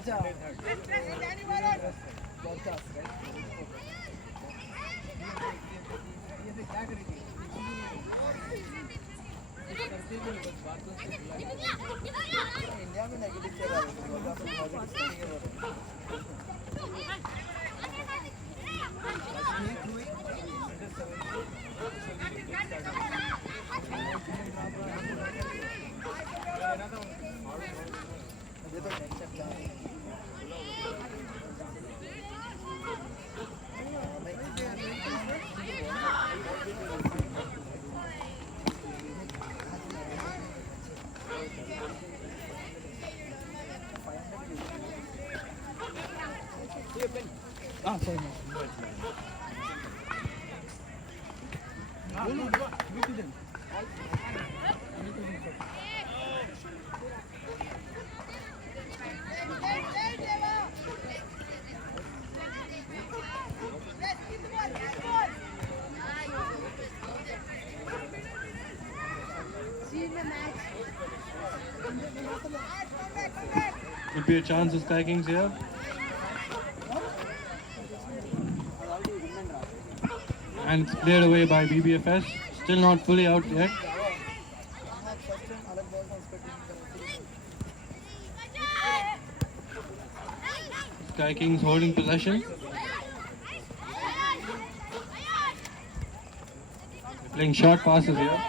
अच्छा क्या करेंगे इंडिया में नेगेटिव चल रहा Could be a chance of Sky Kings here. And it's cleared away by BBFS. Still not fully out yet. Sky Kings holding possession. They're playing short passes here.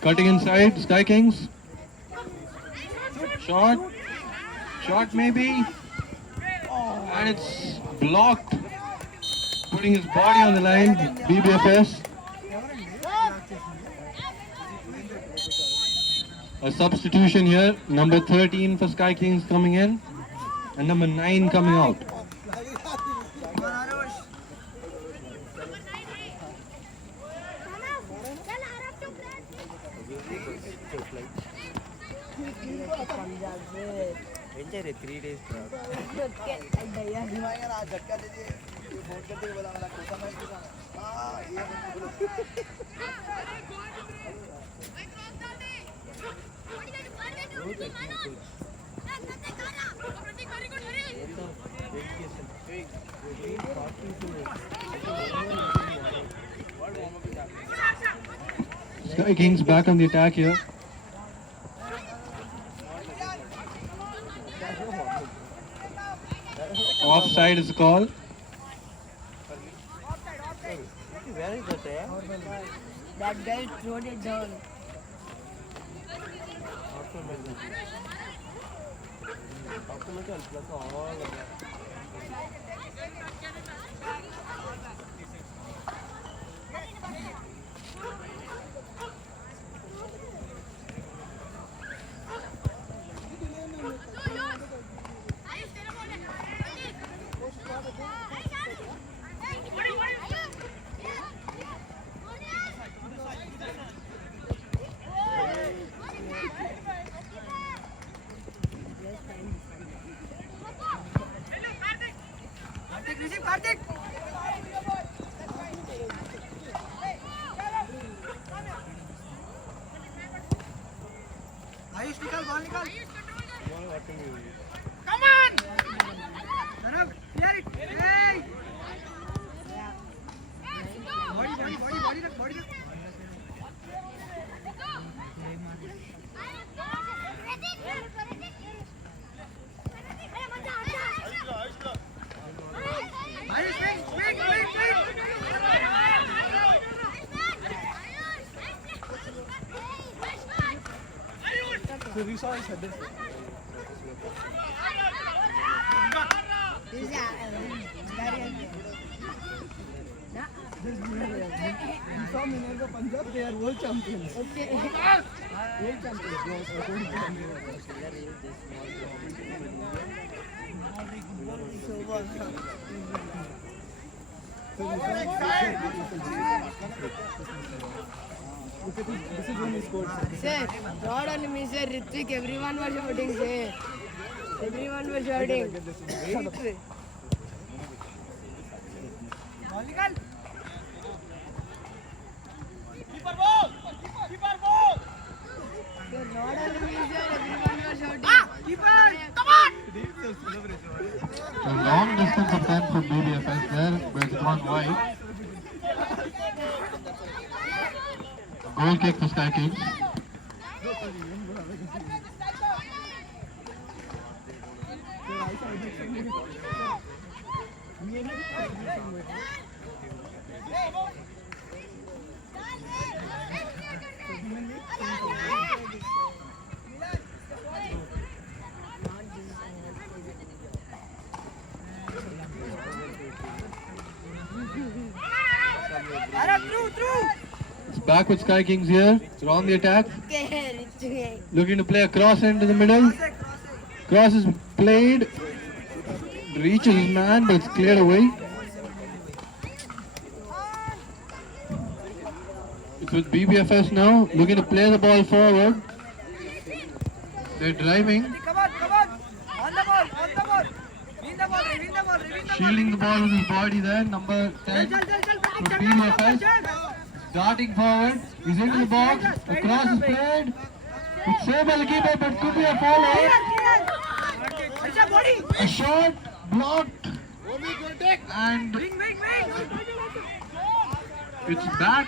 Cutting inside, Sky Kings. Shot maybe. And it's blocked. Putting his body on the line, BBFS. A substitution here, number 13 for Sky Kings coming in, and number 9 coming out. Enjoy 3 days. Sky Kings back on the attack here. Offside is the call. Where is that? That guy threw it down. Karthik! Ayush, nikal, ball nikal. Punjab, they are world champions. Okay. World this is when he scored. Sir, not only me, sir, Ritvik, everyone was shouting, sir. Everyone was shouting. Sir, not only me, sir, everyone was shouting. A long distance attempt from BBFS there, but it's gone wide. Goal kick for Sky Kings. It's back with Sky Kings here. It's on the attack. Okay, Ritvik. Looking to play a cross into the middle. Cross is played. Reaches his man, but it's cleared away. It's with BBFS now. Looking to play the ball forward. They're driving. Come on. On the ball. Win the ball. Shielding the ball with his body there. Number 10 for BBFS. Darting forward. He's into the box. The cross is played. It's saved by the keeper, but could be a foul. A shot blocked. And it's back.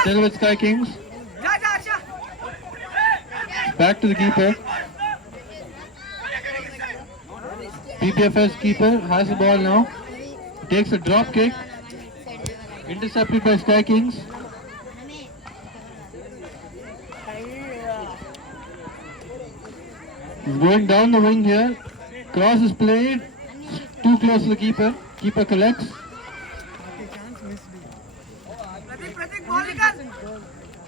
Still with Sky Kings. Back to the keeper. BPFS keeper has the ball now. Takes a drop kick. Intercepted by Sky Kings. He's going down the wing here. Cross is played. Too close to the keeper. Keeper collects.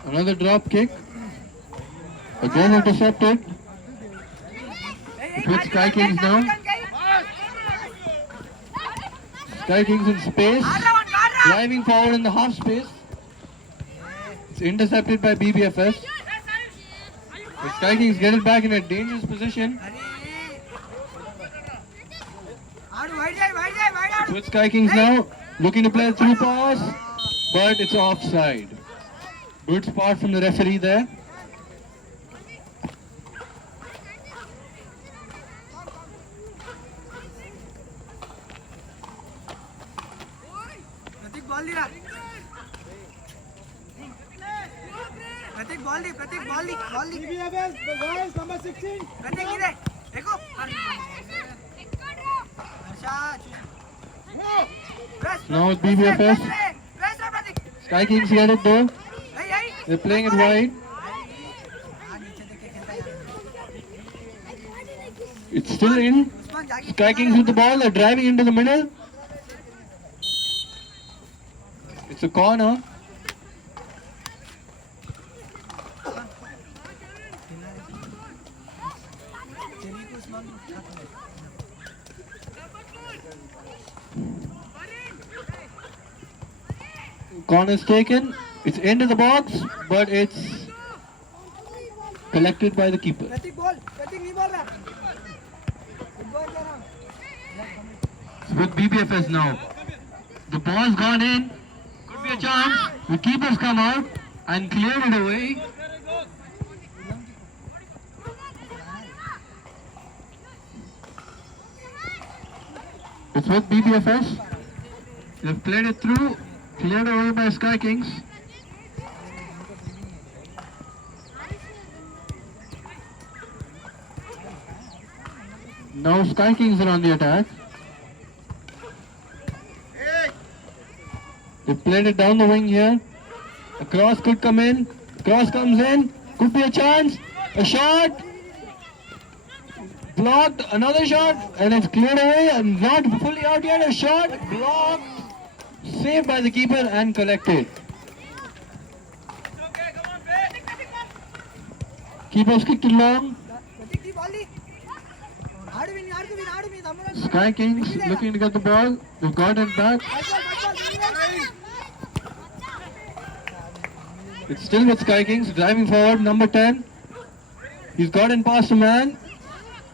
Another drop kick. Again intercepted. With Sky Kings now. Sky Kings in space. Driving forward in the half space. It's intercepted by BBFS. The Sky Kings get it back in a dangerous position. It's with Sky Kings now. Looking to play a through pass. But it's offside. Good spot from the referee there. Number 16. Now with BBFS. Sky Kings get it though. They're playing it wide. It's still in. Sky Kings with the ball. They're driving into the middle. It's a corner. Corner's taken. It's into the box, but it's collected by the keeper. Prateek ball Prateek नहीं बोल रहा football कर रहा It's with BBFS now. The ball's gone in. Could be a chance. The keeper's come out and cleared it away. It's with BBFS. They've played it through, cleared away by Sky Kings. Now Sky Kings are on the attack. They played it down the wing here. A cross could come in. Cross comes in. Could be a chance. A shot. Blocked. Another shot. And it's cleared away. And not fully out yet. A shot. Blocked. Saved by the keeper and collected. Keeper's kicked it long. प्रतीक की ball दी आड़ भी Tamil Sky Kings looking to get the ball. They've got it back. It's still with Sky Kings, driving forward, number 10. He's got in past a man.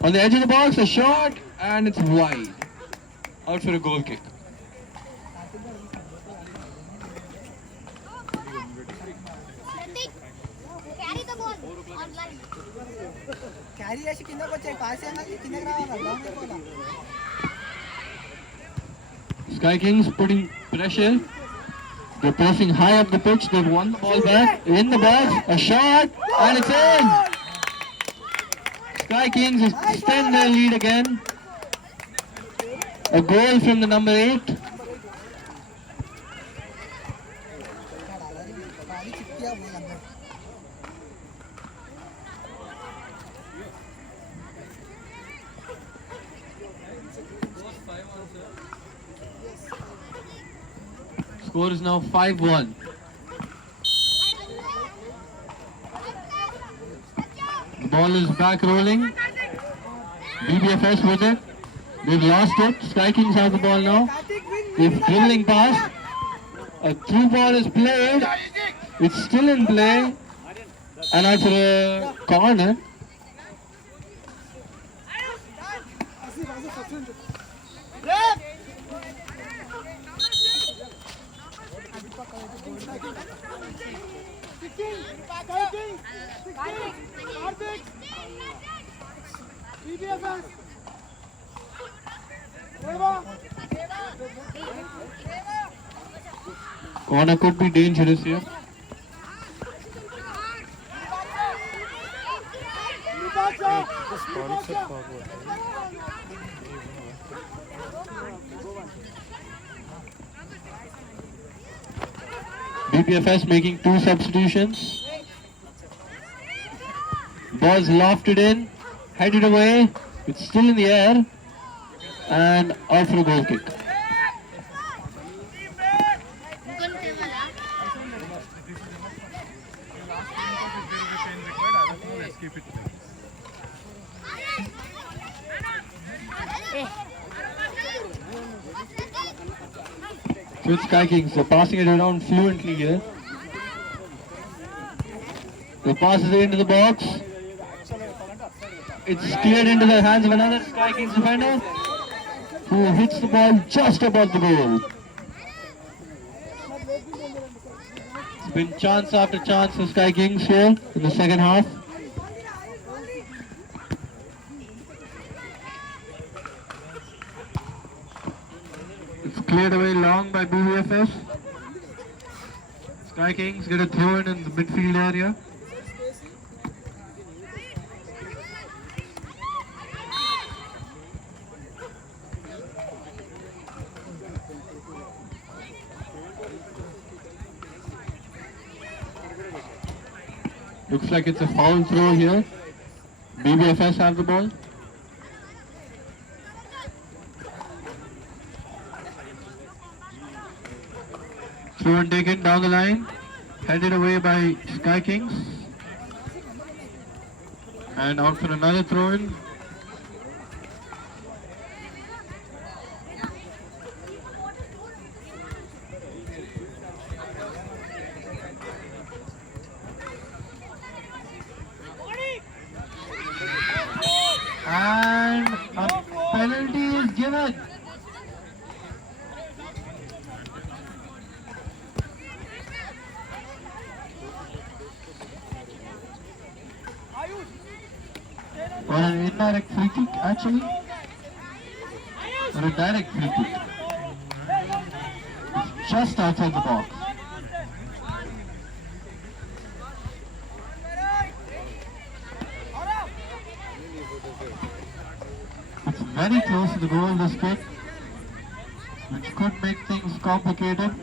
On the edge of the box, a shot, and it's wide. Out for a goal kick. Carry the ball online. Carry చేసి కిందకి వచ్చాయి pass అయినది కిందకి రావాలా లోపలికి పోవాలా Sky Kings putting pressure. They're pressing high up the pitch. They've won the ball back. In the box, a shot, and it's in. Sky Kings extend their lead again. A goal from the number 8. पानी चिपकिया ball अंदर Score is now 5-1. The ball is back rolling. BBFS with it. They've lost it. Sky Kings have the ball now. They're dribbling past. A through ball is played. It's still in play. And after a corner. Corner could be dangerous here. BPFS making 2 substitutions. Ball's lofted in, headed away. It's still in the air and out for a goal kick. With Sky Kings, they're passing it around fluently here. The pass is into the box. It's cleared into the hands of another Sky Kings defender who hits the ball just above the goal. It's been chance after chance for Sky Kings here in the second half. It's cleared away long by BVFS. Sky Kings get a throw in the midfield area. Looks like it's a foul throw here. BBFS have the ball. Throw and taken down the line. Headed away by Sky Kings. And out for another throw in. And a penalty is given. Or an indirect free kick actually. Or a direct free kick. It's just outside the box. It's very close to the goal, this kick, which could make things complicated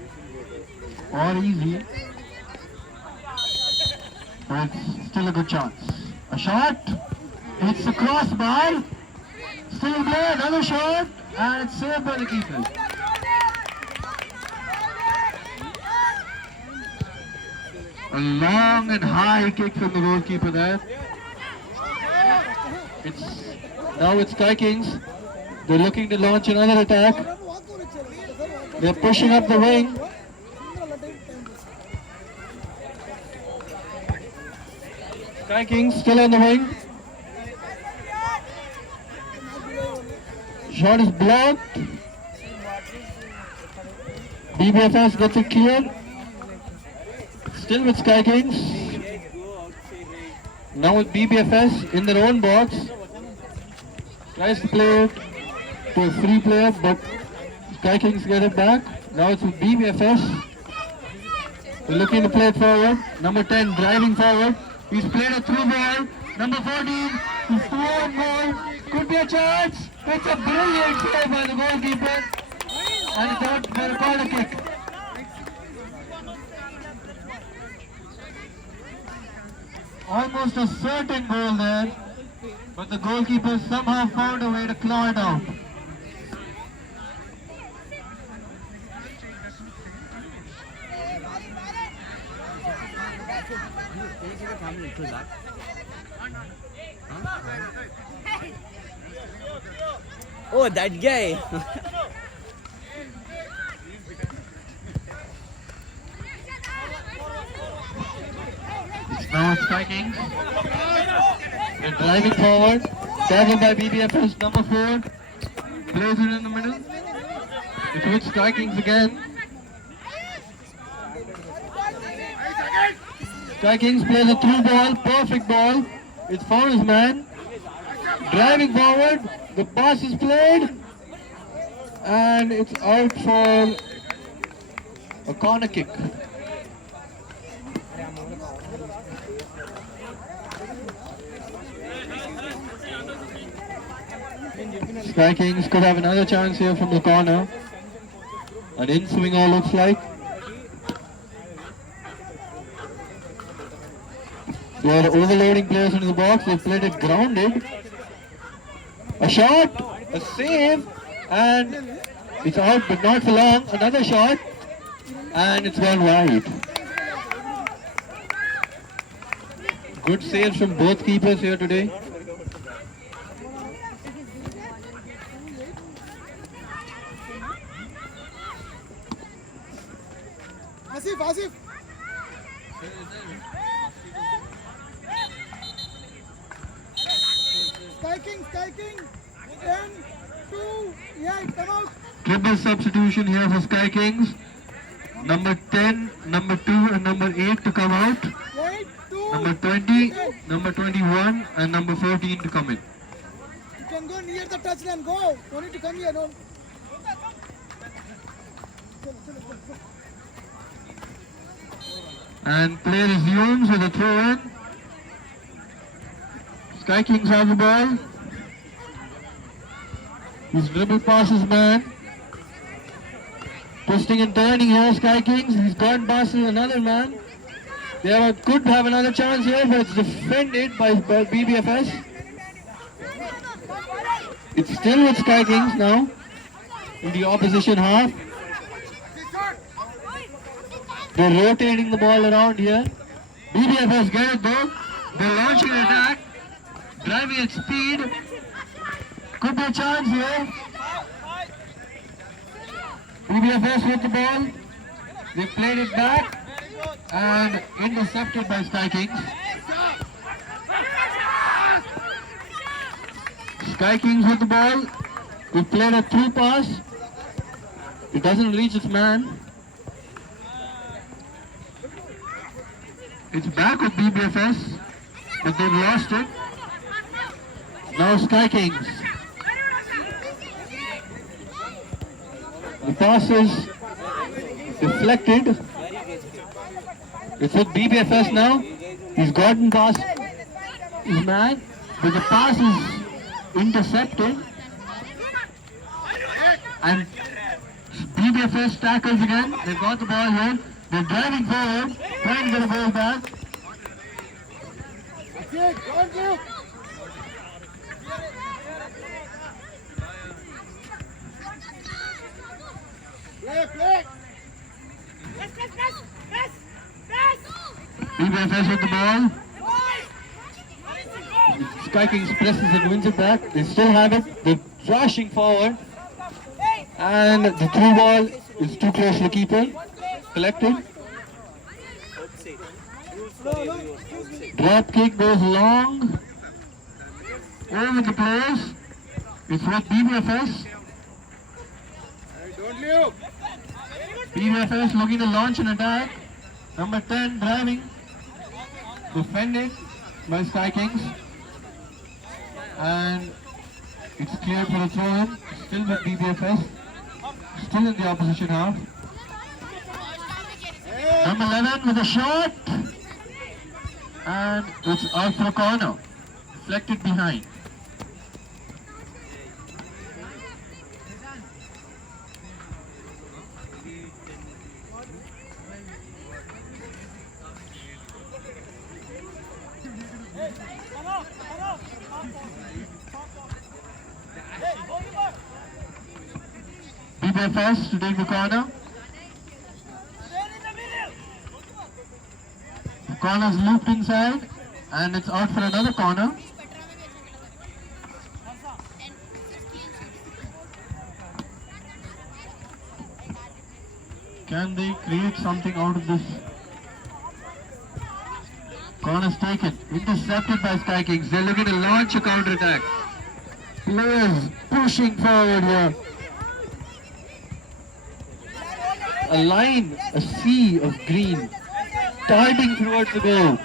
or easy, but it's still a good chance. A shot, it's a crossbar, still there, another shot, and it's saved by the keeper. A long and high kick from the goalkeeper there. Now it's Sky Kings. They're looking to launch another attack. They're pushing up the wing. Sky Kings still on the wing. Shot is blocked. BBFS gets it cleared. Still with Sky Kings. Now with BBFS in their own box. Tries to play it to a free player, but Sky Kings get it back. Now it's with BBFS. They're looking to play it forward. Number 10 driving forward. He's played a through ball. Number 14, he's through on goal. Could be a chance. It's a brilliant play by the goalkeeper. And it's out for a corner kick. Almost a certain goal there. But the goalkeeper somehow found a way to claw it out. Oh, that guy. Now it's Sky Kings. They're driving forward. Tackled by BBFS number 4. Plays it in the middle. It's with Sky Kings again. Sky Kings plays a through ball, perfect ball. It's found his man. Driving forward. The pass is played. And it's out for a corner kick. Sky Kings could have another chance here from the corner. An in-swinger looks like. They are overloading players into the box. They played it grounded. A shot, a save, and it's out but not for long. Another shot, and it's gone wide. Good saves from both keepers here today. Asif. Sky King. 10, 2, yeah, come out. Triple substitution here for Sky Kings. Number 10, number 2 and number 8 to come out. 8, 2, Number 20, number 21 and number 14 to come in. you can go near the touchline, go. Don't need to come here, no. And play resumes with a throw in. Sky Kings have the ball. He's dribble past his man. Twisting and turning here, Sky Kings. He's gone past another man. They could have another chance here, but it's defended by BBFS. It's still with Sky Kings now in the opposition half. They're rotating the ball around here. BBFS get it though. They're launching an attack. Driving at speed. Could be a chance here. BBFS with the ball. They played it back. And intercepted by Sky Kings. Sky Kings with the ball. We played a through pass. It doesn't reach its man. It's back with BBFS, but they've lost it. Now Sky Kings. The pass is deflected. It's with BBFS now. He's gotten past his man, but the pass is intercepted. And BBFS tackles again. They've got the ball here. They're driving forward, trying to get the ball back. BBFS with the ball. Sky Kings presses and wins it back. They still have it. They're rushing forward. And the through ball is too close to the keeper. Collected. Drop kick goes long. Over the players. It's with BBFS. BBFS looking to launch an attack. Number 10 driving. Defended by Sky Kings. And it's cleared for a throw-in. Still with BBFS. Still in the opposition half. Number 11 with a shot. And it's out for a corner. Deflected behind. BBFS to take the corner. The corner's looped inside and it's out for another corner. Can they create something out of this? Corner's taken. Intercepted by Sky Kings. They're looking to launch a counter attack. Players pushing forward here. A line, a sea of green, darting towards the goal.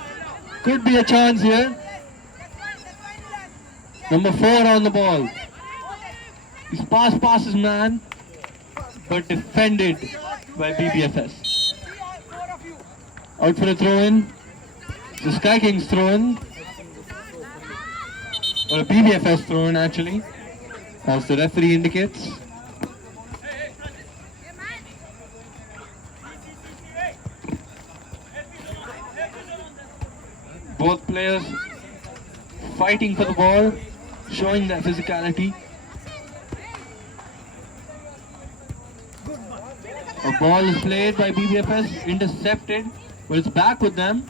Could be a chance here. Number 4 on the ball. He's past his man, but defended by BBFS. Out for a throw-in. The Sky Kings throw-in. Or a BBFS throw-in actually, as the referee indicates. Both players fighting for the ball, showing their physicality. A ball is played by BBFS, intercepted, but it's back with them.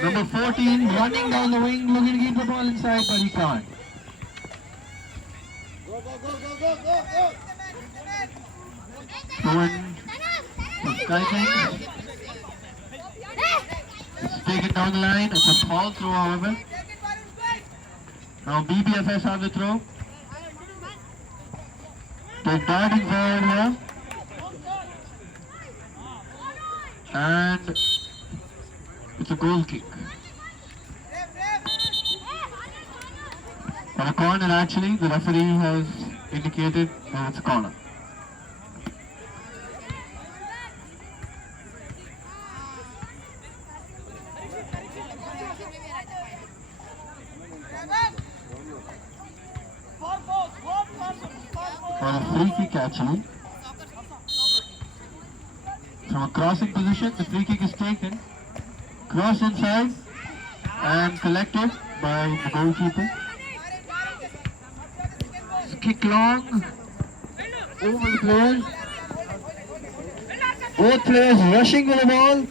Number 14 running down the wing, looking to keep the ball inside, but he can't. Throw-in for Sky Kings. It's taken down the line. It's a small throw, however. Now BBFS have the throw. They're darting forward here. And it's a goal kick. For a corner actually, the referee has indicated that it's a corner. For a free kick actually. From a crossing position, the free kick is taken. Cross inside and collected by the goalkeeper. Kick long over the players. Both players rushing for the ball.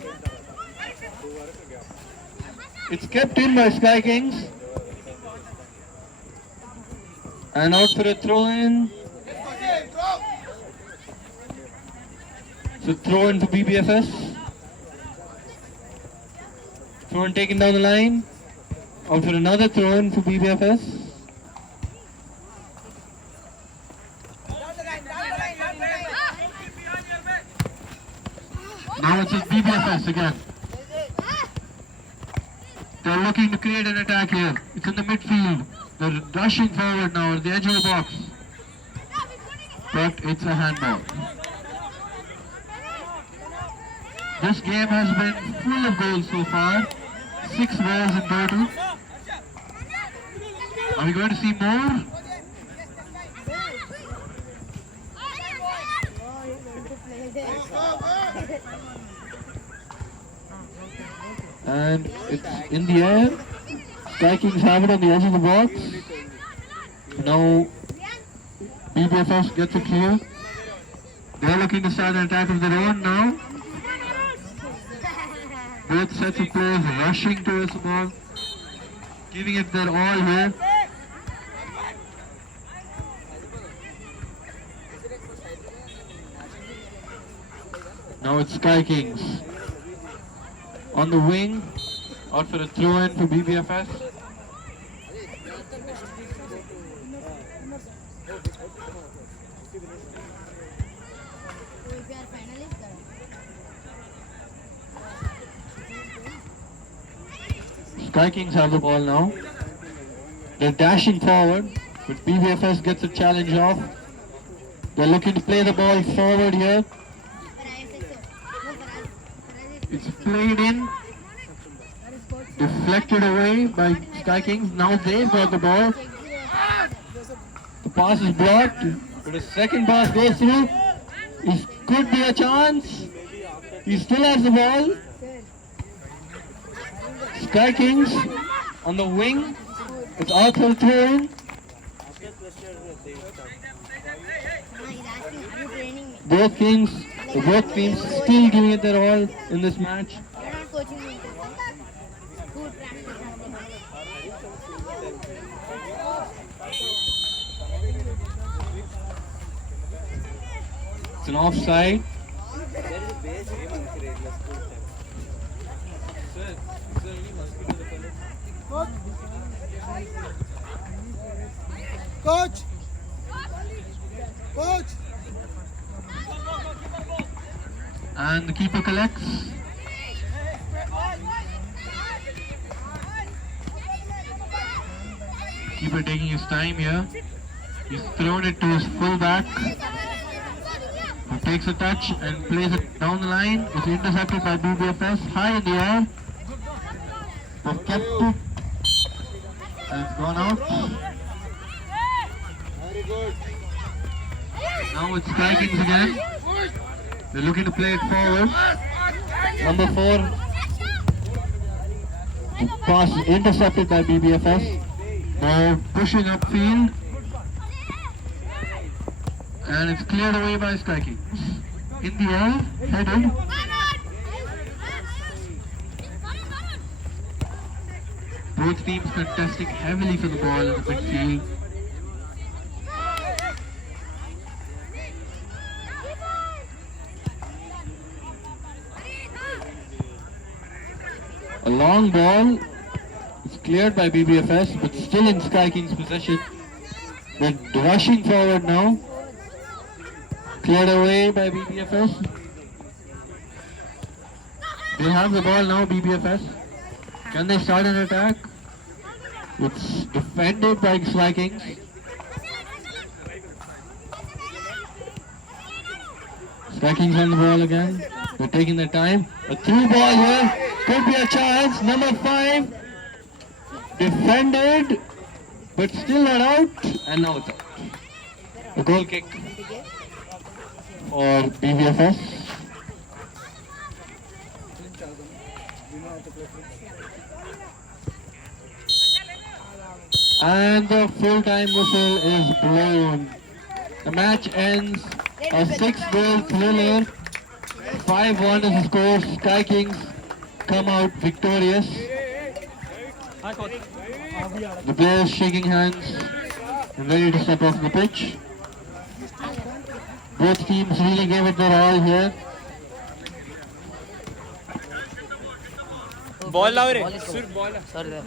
It's kept in by Sky Kings. And out for a throw-in. So throw-in for BBFS. Throw-in taken down the line. Out for another throw-in for BBFS. Now it's BBFS again. They're looking to create an attack here. It's in the midfield. They're rushing forward now at the edge of the box. But it's a handball. This game has been full of goals so far. 6 goals in total. Are we going to see more? And it's in the air. Sky Kings have it on the edge of the box. Now BBFS gets it clear. They're looking to start an attack of their own now. Both sets of players rushing towards the ball, giving it their all here. Now it's Sky Kings on the wing, out for a throw-in for BBFS. Sky Kings have the ball now. They're dashing forward, but BBFS gets a challenge off. They're looking to play the ball forward here. It's played in, deflected away by Sky Kings. Now they've got the ball. The pass is blocked, but a second pass goes through. It could be a chance. He still has the ball. Sky Kings on the wing. It's out for a throw. Both teams still giving it their all in this match. It's an offside. Coach! Coach! And the keeper collects. Keeper taking his time here. He's thrown it to his fullback, who takes a touch and plays it down the line. It's intercepted by BBFS, high in the air. They've kept it and it's gone out. Very good. Now it's Sky Kings again. They're looking to play it forward. Number 4. The pass is intercepted by BBFS. They're pushing upfield. And it's cleared away by Sky Kings. In the air, headed. Both teams contesting heavily for the ball in the midfield. A long ball. It's cleared by BBFS, but still in Sky Kings' possession. They're rushing forward now. Cleared away by BBFS. They have the ball now, BBFS. Can they start an attack? It's defended by Sky Kings. Sky Kings on the ball again. They're taking their time. A through ball here. Could be a chance. Number 5. Defended, but still not out. And now it's out. A goal kick for BBFS. And the full-time whistle is blown. The match ends a 6-goal thriller. 5-1 is the score. Sky Kings come out victorious. The players shaking hands and ready to step off the pitch. Both teams really gave it their all here. Ball लाओ रे. Sorry.